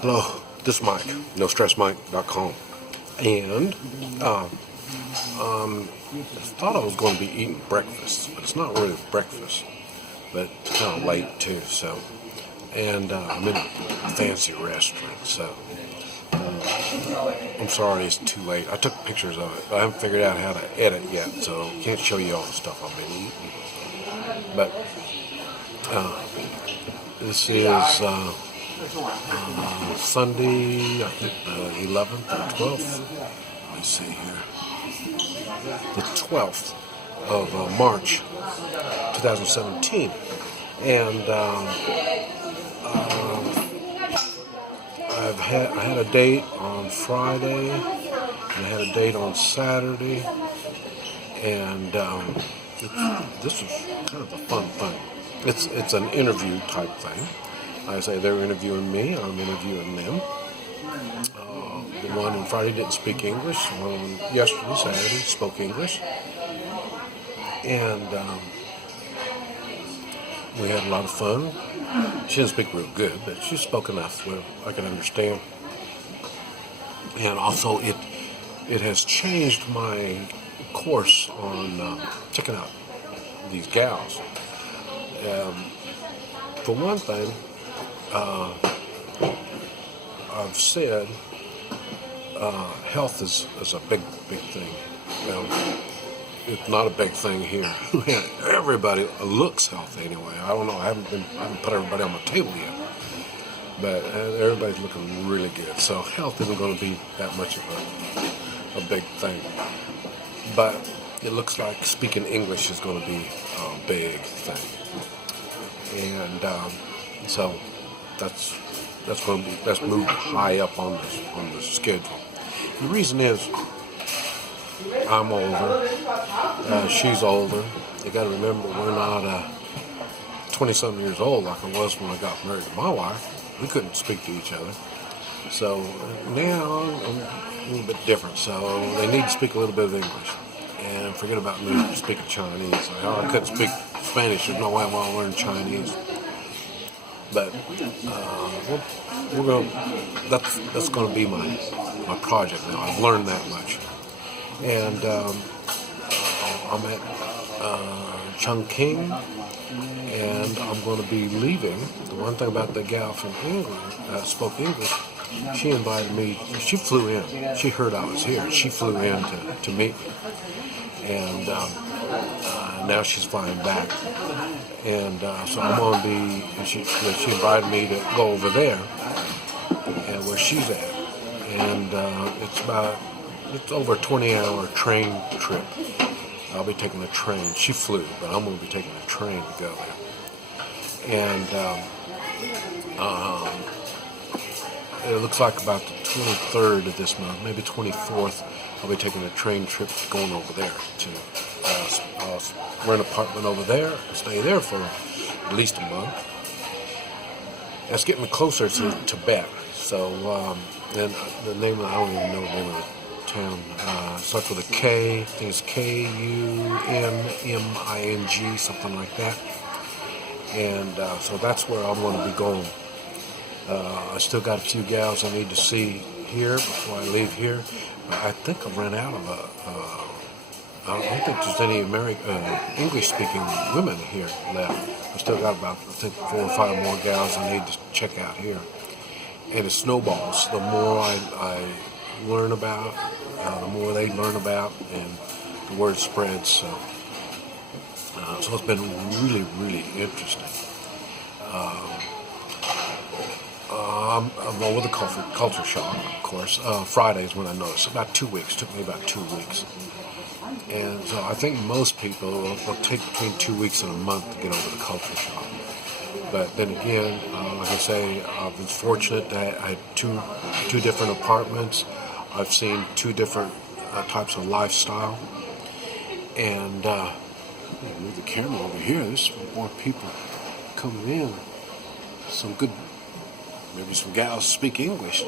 Hello, this is Mike, NoStressMike.com. And I thought I was going to be eating breakfast, but it's not really breakfast, but it's kind of late too. So, and I'm in a fancy restaurant, so I'm sorry it's too late. I took pictures of it, but I haven't figured out how to edit yet, so can't show you all the stuff I've been eating. But this is Sunday, I think the 11th or 12th. Let me see here. The 12th of March 2017. And I had a date on Friday, and I had a date on Saturday, and this was kind of a fun thing. It's an interview type thing. I say they're interviewing me, I'm interviewing them. The one on Friday didn't speak English. The one yesterday, Saturday, spoke English. And we had a lot of fun. She didn't speak real good, but she spoke enough where I could understand. And also, it has changed my course on checking out these gals. For one thing, I've said health is a big thing. It's not a big thing here. Everybody looks healthy anyway. I don't know. I haven't put everybody on my table yet, but everybody's looking really good. So health isn't going to be that much of a big thing. But it looks like speaking English is going to be a big thing, and so that's moved high up on the schedule. The reason is I'm older, she's older. You got to remember, we're not 20-something years old like I was when I got married to my wife. We couldn't speak to each other. So now I'm a little bit different. So they need to speak a little bit of English. And forget about me speaking Chinese. Like, I couldn't speak Spanish. There's no way I'm going to learn Chinese. But we're going. That's going to be my project now. I've learned that much. And I'm at Chongqing, and I'm going to be leaving. The one thing about the gal from England that spoke English, she invited me. She flew in. She heard I was here. She flew in to meet me, and now she's flying back. And so I'm going to be. She invited me to go over there, and where she's at, and it's over a 20-hour train trip. I'll be taking a train. She flew, but I'm going to be taking a train to go there. And it looks like about the 23rd of this month, maybe 24th, I'll be taking a train trip going over there to rent an apartment over there, stay there for at least a month. That's getting me closer to Tibet. So, and the name, I don't even know the name of the town. Starts with a K. I think it's Kuming, something like that. And so that's where I'm going to be going. I still got a few gals I need to see here before I leave here. But I think I've run out of I don't think there's any English-speaking women here left. I still got about, I think, 4 or 5 more gals I need to check out here. And it snowballs. The more I learn about, the more they learn about, and the word spreads. So it's been really, really interesting. I'm over the culture shock, of course. Fridays when I noticed. About 2 weeks. Took me about 2 weeks. And so I think most people will take between 2 weeks and a month to get over the culture shock. But then again, like I say, I've been fortunate that I had two different apartments. I've seen 2 different types of lifestyle. And move the camera over here. There's more people coming in. Some good, maybe some gals speak English,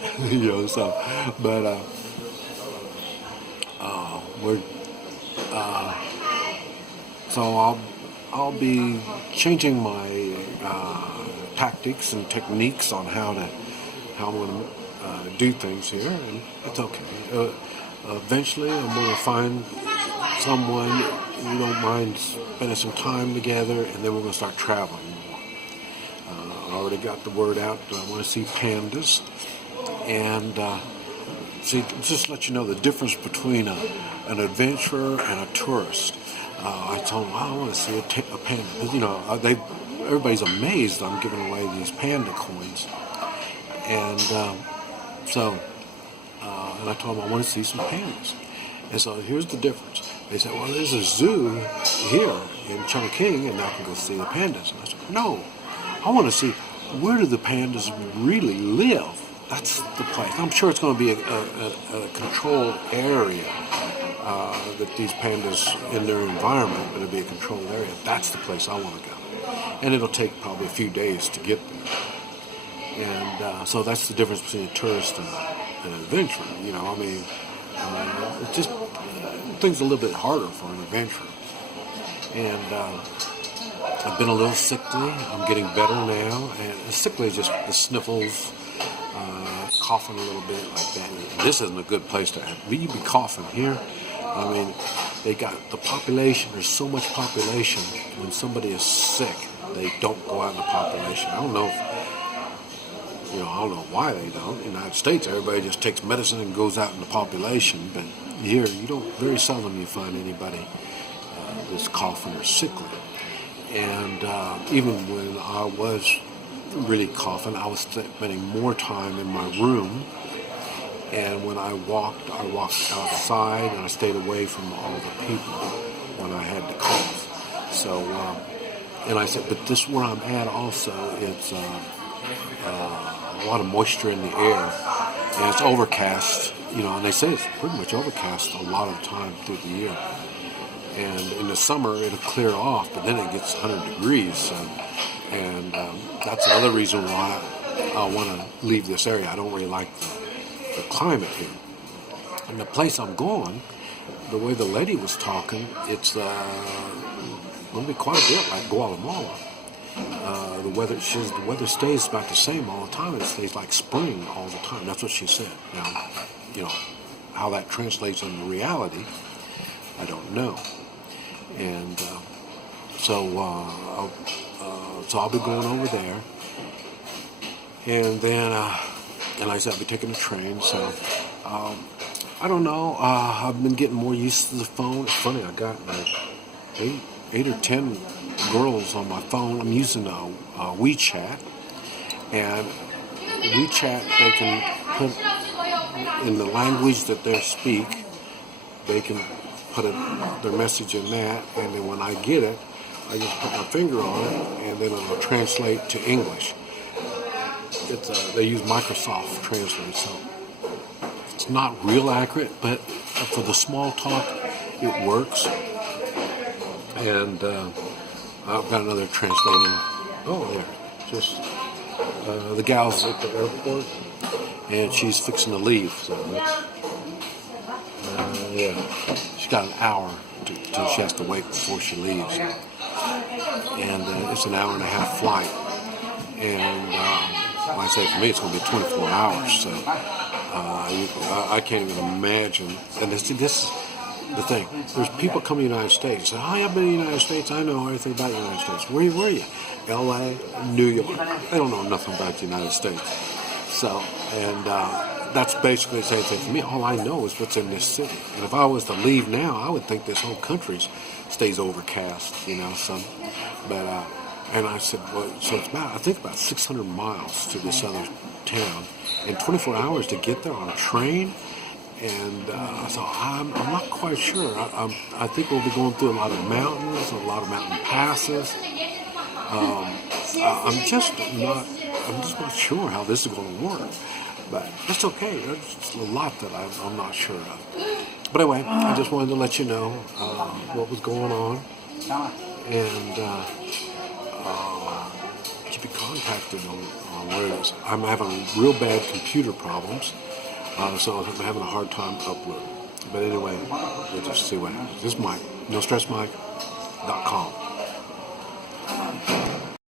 So, but so I'll be changing my tactics and techniques on how how I'm going to do things here, and it's okay. Eventually, I'm going to find someone who don't mind spending some time together, and then we're going to start traveling more. I already got the word out that I want to see pandas, and see, just to let you know the difference between an adventurer and a tourist. I told them, I want to see a panda. But, you know, everybody's amazed I'm giving away these panda coins. And and I told them I want to see some pandas. And so here's the difference. They said, well, there's a zoo here in Chongqing, and I can go see the pandas. And I said, no, I want to see, where do the pandas really live? That's the place. I'm sure it's going to be a controlled area that these pandas in their environment, but it'll be a controlled area. That's the place I want to go. And it'll take probably a few days to get there. And so that's the difference between a tourist and an adventurer. You know, I mean, it's just things a little bit harder for an adventurer. And I've been a little sickly. I'm getting better now. And sickly is just the sniffles, coughing a little bit like that. This isn't a good place to have. You'd be coughing here. I mean, they got the population. There's so much population. When somebody is sick, they don't go out in the population. I don't know why they don't. In the United States, everybody just takes medicine and goes out in the population. But here, very seldom you find anybody that's coughing or sickly. And even when I was really coughing, I was spending more time in my room. And when I walked outside, and I stayed away from all the people when I had the cough. So, and I said, but this where I'm at also, it's a lot of moisture in the air, and it's overcast, you know, and they say it's pretty much overcast a lot of the time through the year. And in the summer, it'll clear off, but then it gets 100 degrees, and that's another reason why I want to leave this area. I don't really like the climate here. And the place I'm going, the way the lady was talking, it's going to be quite a bit like Guatemala. The weather stays about the same all the time. It stays like spring all the time. That's what she said. Now, you know, how that translates into reality, I don't know. And so I'll be going over there, and then and like I said, I'll be taking the train. So I don't know. I've been getting more used to the phone. It's funny. I got like eight or 10 girls on my phone. I'm using WeChat, and WeChat they can put in the language that they speak. They can put their message in that, and then when I get it, I just put my finger on it, and then it'll translate to English. They use Microsoft Translate, so it's not real accurate, but for the small talk, it works. And I've got another translating. Oh, there, just the gal's at the airport, and she's fixing to leave. So that's yeah, she's got an hour till she has to wait before she leaves, and it's an hour and a half flight. And like I say, for me, it's going to be 24 hours. So I can't even imagine. And this is the thing. There's people coming to the United States. Say, "Hi, I've been in the United States. I know everything about the United States." Where were you? L.A., New York. They don't know nothing about the United States. So, and that's basically the same thing for me. All I know is what's in this city. And if I was to leave now, I would think this whole country stays overcast, you know. So, but and I said, well, so it's about 600 miles to this other town, and 24 hours to get there on a train. And so I'm not quite sure. I think we'll be going through a lot of mountains, a lot of mountain passes. I'm just not sure how this is going to work. But it's okay. There's a lot that I'm not sure of. But anyway, I just wanted to let you know what was going on. And keep you contacted on where it is. I'm having real bad computer problems. So I'm having a hard time uploading. But anyway, we'll just see what happens. This is Mike, NoStressMike.com.